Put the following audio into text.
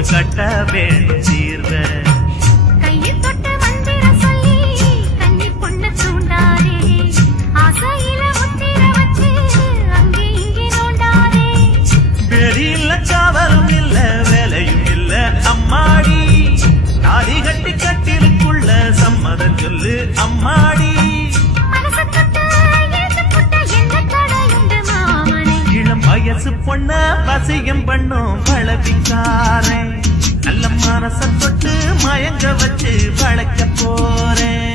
இப்ப கட்ட வேணும் சீர்வ கையில் தொட்டு மந்திர சொல்லி கன்னி பொண்ணு தூண்டாதே ஆசையில முத்திர வச்சு அங்கே இங்கே நோண்டாதே பெரிய சாவலும் இல்ல வேலையும் இல்ல அம்மாடி தாலி கட்டி கட்டிலுக்குள்ள சம்மதம் சொல்லு அம்மாடி வயசு பொண்ண பசியம் பண்ணும் பழவிக்காரன் நல்ல மனச தொட்டு மயங்க வச்சு வளர்க்க போறேன்